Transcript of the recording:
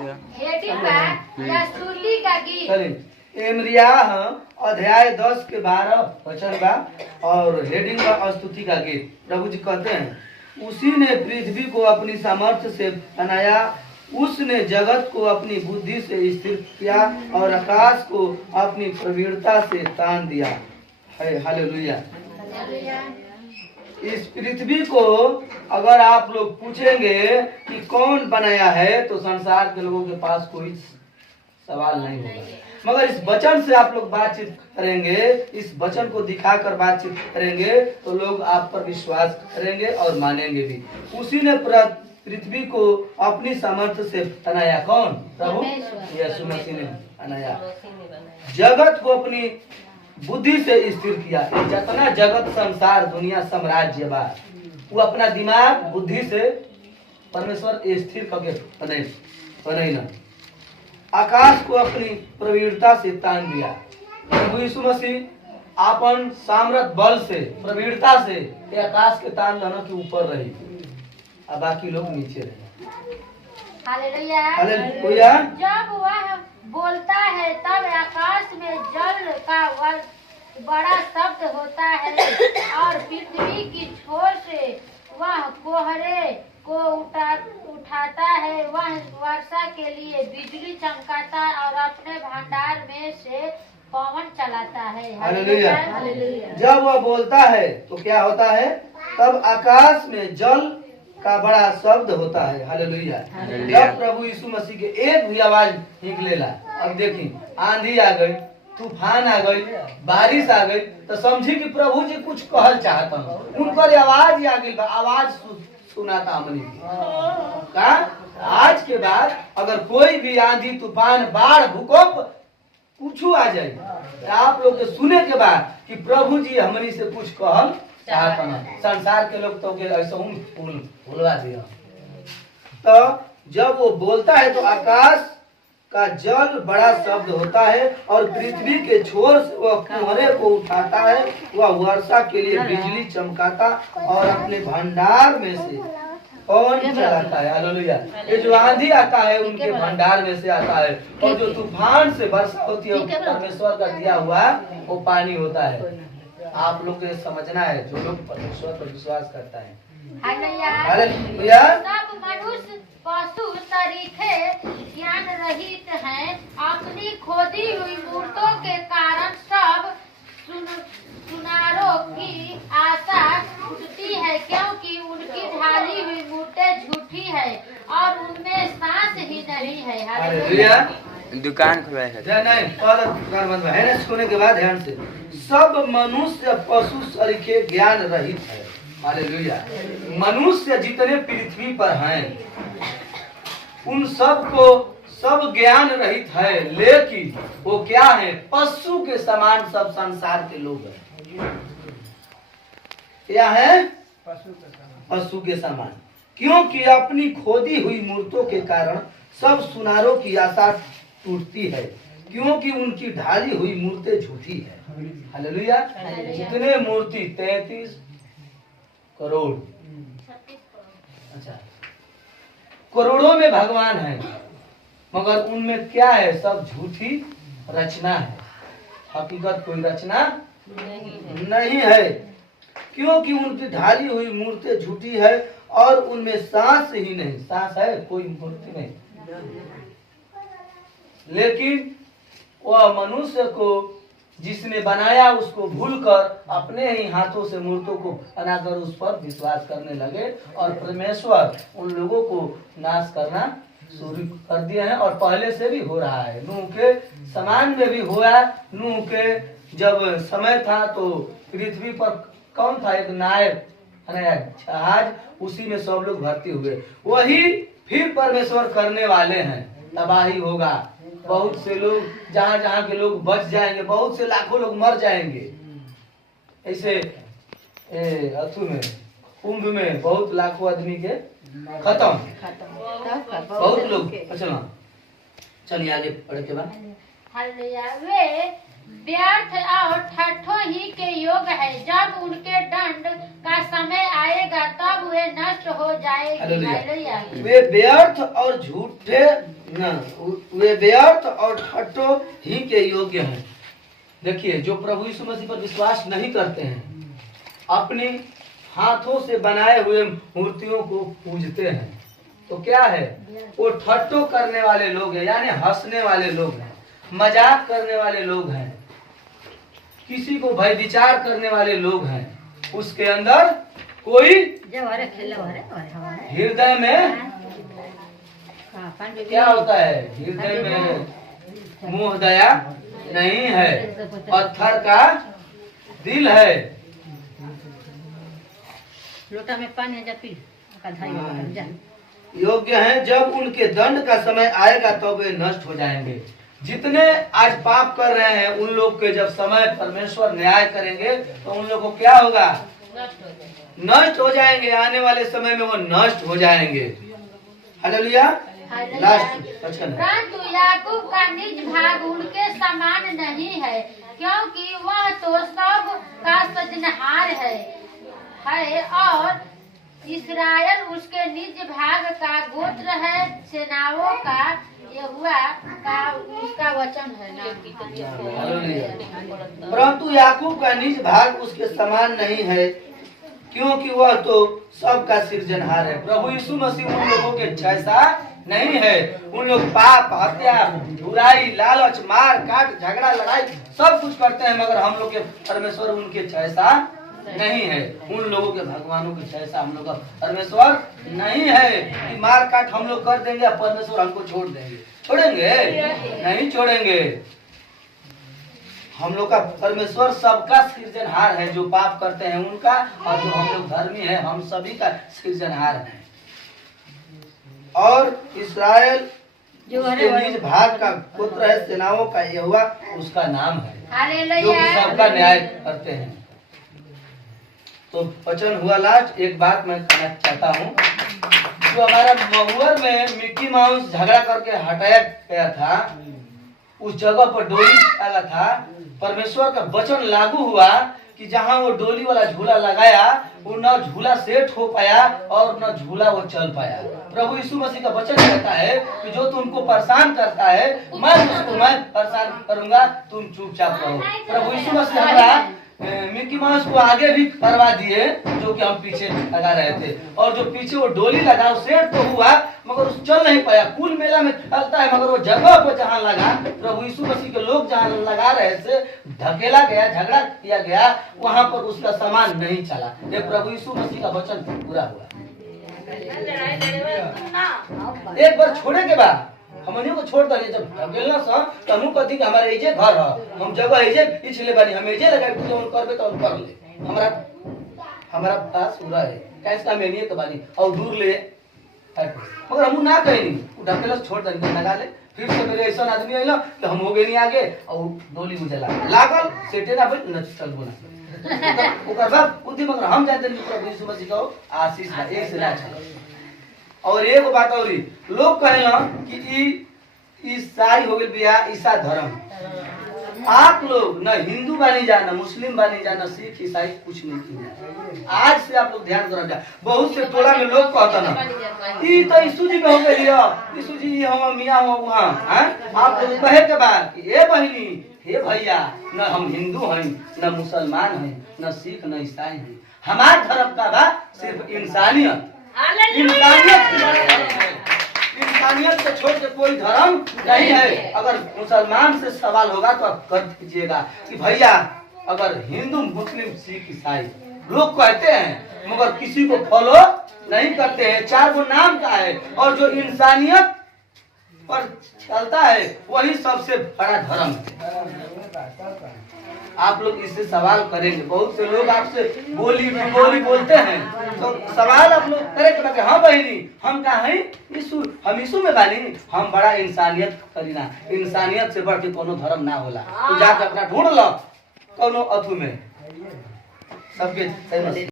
Heading बा या स्तुति का गीत। चलिए एमरियाह अध्याय 10 के 12 वचन बा और हेडिंग बा स्तुति का गीत। प्रभु जी कहते हैं, उसी ने पृथ्वी को अपनी सामर्थ्य से बनाया, उसने जगत को अपनी बुद्धि से स्थिर किया और आकाश को अपनी प्रवीणता से तान दिया है। हालेलुया। इस पृथ्वी को अगर आप लोग पूछेंगे कि कौन बनाया है तो संसार के लोगों के पास कोई सवाल नहीं होगा, मगर इस वचन से आप लोग बातचीत करेंगे, इस वचन को दिखाकर बातचीत करेंगे तो लोग आप पर विश्वास करेंगे और मानेंगे भी। उसी ने पृथ्वी को अपनी सामर्थ्य से बनाया। कौन? प्रभु यीशु मसीह ने बनाया। जगत को अपनी बुद्धि से स्थिर किया। जितना जगत संसार दुनिया साम्राज्य बा वो अपना दिमाग बुद्धि से परमेश्वर स्थिर करके बने न। आकाश को अपनी प्रवीणता से तान दिया। प्रभु यीशु मसीह अपन सामर्थ बल से प्रवीणता से ये आकाश के तान लाना के ऊपर रही और बाकी लोग नीचे रहे। हालेलुया। हालेलुया। जब वह बोलता है तब आकाश में जल का बड़ा शब्द होता है और पृथ्वी की छोर से वह कोहरे को उठाता है। वह वर्षा के लिए बिजली चमकाता और अपने भंडार में से पवन चलाता है। हालेलुया। जब वह बोलता है तो क्या होता है? तब आकाश में जल का बड़ा शब्द होता है। हालेलुया। जब प्रभु यीशु मसीह के एक भी आवाज निकलेला, अब देखिए आंधी आ गई, तूफान आ गई, बारिश आ गई तो समझी कि प्रभु जी कुछ कहल चाहता हूँ। उन पर आवाज आ गई, आवाज सुनाता हमने का। आज के बाद अगर कोई भी आंधी तूफान बाढ़ भूकंप कुछ आ जाए तो आप लोग के सुने के बाद कि प्रभु जी हमनी से कुछ कहल चाहता है। संसार के लोग तो ऐसा भूलवा दिया। तो जब वो बोलता है तो आकाश का जल बड़ा शब्द होता है और पृथ्वी के छोर से वह कोहरे को उठाता है। वह वर्षा के लिए बिजली चमकाता और अपने भंडार में से पवन चलाता है। हालेलुया। ये जो आंधी आता है उनके भंडार में से आता है और जो तूफान से वर्षा होती है परमेश्वर का दिया हुआ वो पानी होता है। आप लोग को समझना है, जो लोग परमेश्वर पर विश्वास करता है। हालेलुया। सब मनुष्य पशु तरीके ज्ञान रहित हैं। अपनी खोदी हुई मूर्तों के कारण सब सुनारों की आशा उठती है, क्योंकि उनकी ढाली हुई मूर्तें झूठी है और उनमें सांस ही नहीं है। हालेलुया। दुकान खुलवाए दुकान बंद है ना। सुनने के बाद ध्यान से, सब मनुष्य पशु सरीखे ज्ञान रहित है। हालेलुया। मनुष्य जितने पृथ्वी पर हैं उन सब को सब ज्ञान रहित है, लेकिन वो क्या है? पशु के समान सब संसार के लोग हैं। क्या है? पशु के समान, क्योंकि अपनी खोदी हुई मूर्तों के कारण सब सुनारों की आशा टूटती है, क्योंकि उनकी ढाली हुई मूर्तें झूठी है। हालेलुया। जितने मूर्ति 33 करोड़, अच्छा करोड़ों में भगवान है, मगर उनमें क्या है? सब झूठी रचना है। हकीकत कोई रचना नहीं है, क्योंकि उनकी ढाली हुई मूर्तें झूठी है और उनमें सांस ही नहीं। सांस है? कोई मूर्ति नहीं। लेकिन वह मनुष्य को जिसने बनाया उसको भूलकर अपने ही हाथों से मूर्तों को बनाकर उस पर विश्वास करने लगे और परमेश्वर उन लोगों को नाश करना शुरू कर दिया है और पहले से भी हो रहा है। नूह के समान में भी हुआ। नूह के जब समय था तो पृथ्वी पर कौन था? एक नायक जहाज, उसी में सब लोग भर्ती हुए। वही फिर परमेश्वर करने वाले हैं। तबाही होगा, बहुत से लोग जहाँ जहाँ के लोग बच जाएंगे, बहुत से लाखों लोग मर जाएंगे। ऐसे अथु में कुंभ में बहुत लाखों आदमी के खत्म, बहुत लोग। अच्छा चलिए आगे पढ़ के बाद। हालेलुया। वे व्यर्थ और ठट्ठो ही के योग है। जब उनके दंड का समय आएगा तब वे नष्ट हो जाएगी। हालेलुया। वे व्यर्थ और झूठे न, वे व्यर्थ और ठट्ठो ही के योग्य हैं। देखिए, जो प्रभु यीशु मसीह पर विश्वास नहीं करते हैं, अपने हाथों से बनाए हुए मूर्तियों को पूजते हैं, तो क्या है, वो ठट्ठो करने वाले लोग हैं, यानी हंसने वाले लोग हैं, मजाक करने वाले लोग हैं, किसी को भय विचार करने वाले लोग हैं। उसके अंदर कोई हृदय में क्या होता है, हृदय में मोह दया नहीं है, पत्थर का दिल है। लोटा में पानी योग्य है, जब उनके दंड का समय आएगा तब वे नष्ट हो जाएंगे। जितने आज पाप कर रहे हैं, उन लोग के जब समय परमेश्वर न्याय करेंगे तो उन लोगों को क्या होगा, नष्ट हो जाएंगे। आने वाले समय में वो नष्ट हो जाएंगे। हालेलुया। लास्ट वचन है, परंतु याकूब का निज भाग उनके समान नहीं है, क्योंकि वह तो सब का सृजनहार है और इस्राएल उसके निज भाग का गोत्र है। सेनाओं का यहोवा का उसका वचन है ना। परंतु याकूब का निज भाग उसके समान नहीं है, क्योंकि वह तो सबका सृजनहार है। प्रभु यीशु मसीह उन लोगों के जैसा नहीं है। उन लोग पाप, हत्या, बुराई, लालच, मार काट, झगड़ा, लड़ाई सब कुछ करते हैं, मगर हम लोग के परमेश्वर उनके जैसा नहीं है। उन लोगों के भगवानों के जैसा हम लोग का परमेश्वर नहीं है कि मार काट हम लोग कर देंगे, परमेश्वर हमको छोड़ देंगे। छोड़ेंगे? नहीं छोड़ेंगे। हम लोग का परमेश्वर सबका सृजनहार है, जो पाप करते हैं उनका, और जो हम लोग धर्मी है हम सभी का सृजनहार है। और इस्राएल उसके निज भाग का पुत्र है, सेनाओं का यहोवा उसका नाम है, जो कि सबका न्याय करते हैं। तो वचन हुआ लास्ट। एक बात मैं कहना चाहता हूँ, जो हमारा महुअर में मिक्की माउस झगड़ा करके हटाया गया था, उस जगह पर डोली लगा था। परमेश्वर का वचन लागू हुआ कि जहाँ वो डोली वाला झूला लगाया, वो न झूला सेट हो पाया और न झूला वो चल पाया। प्रभु यीशु मसीह का वचन कहता है कि जो तुमको परेशान करता है, मैं परेशान करूंगा, तुम चुपचाप रहो। प्रभु यीशु मसीह हमारा मिक्की माउस को आगे भी करवा दिए, जो कि हम पीछे लगा रहे थे, और जो पीछे वो डोली लगा वो सेट तो हुआ, मगर उस चल नहीं पाया। कुल मेला में चलता है, मगर वो जगह पर जहाँ लगा, प्रभु यीशु मसीह के लोग जहाँ लगा रहे थे, ढकेला गया, झगड़ा किया गया, वहाँ पर उसका सामान नहीं चला। ये प्रभु यीशु मसीह का वचन पूरा हुआ। एक बार छोड़े के बाद हमनियों को छोड़ दे, जब ढकेलना सा तनु कथी के हमारे एजे घर है, हम जगह एजे पिछले बानी हम एजे लगा के उन करबे तो उन कर ले। हमारा पास पूरा है, कैसा मेनिए तो बानी और दूर ले, मगर हम ना कहीं ढकेला छोड़ दे, लगा ले। फिर से मेरे ऐसा आदमी आइला तो हम हो गए नहीं आगे, और डोली उजला लागल सेटे ना भाई न चल बोला ओकर बाद बुद्धि, मगर हम जानते नहीं प्रभु यीशु मसीह को आशीष बा, एक से ना चल। और एक बात और लोग कहला कि ईसाई हो गए बिया, ईसा धर्म। आप लोग न हिंदू बानी जा, न मुस्लिम बानी जा, न सिख ईसाई कुछ नहीं किया। आज से आप लोग ध्यान करा। बहुत से टोला में लोग कहता ना ई तो यीशु जी में हो गई, यीशु जी हम मियाँ हो वहाँ। आप लोग कहे के बाद ये बहनी हे भैया, न हम हिंदू हैं, न मुसलमान हैं, न सिख, न ईसाई हैं। हमारा धर्म का बात सिर्फ इंसानियत, इंसानियत से छोड़ के कोई धर्म नहीं है। अगर मुसलमान से सवाल होगा तो आप कर दीजिएगा कि भैया, अगर हिंदू, मुस्लिम, सिख, ईसाई लोग कहते हैं, मगर किसी को फॉलो नहीं करते हैं। 4 गो नाम का है, और जो इंसानियत पर चलता है वही सबसे बड़ा धर्म है। आप लोग इससे सवाल करेंगे, बहुत से लोग आपसे बोली बोलते हैं, तो सवाल आप लोग करेंगे, हाँ बहनी हम कहा है यीशु, हम यीशु में बानी, हम बड़ा इंसानियत करीना। इंसानियत से बढ़ के कोनो धर्म ना होला, तो जाके अपना ढूंढ लो कोनो अथु में सबके।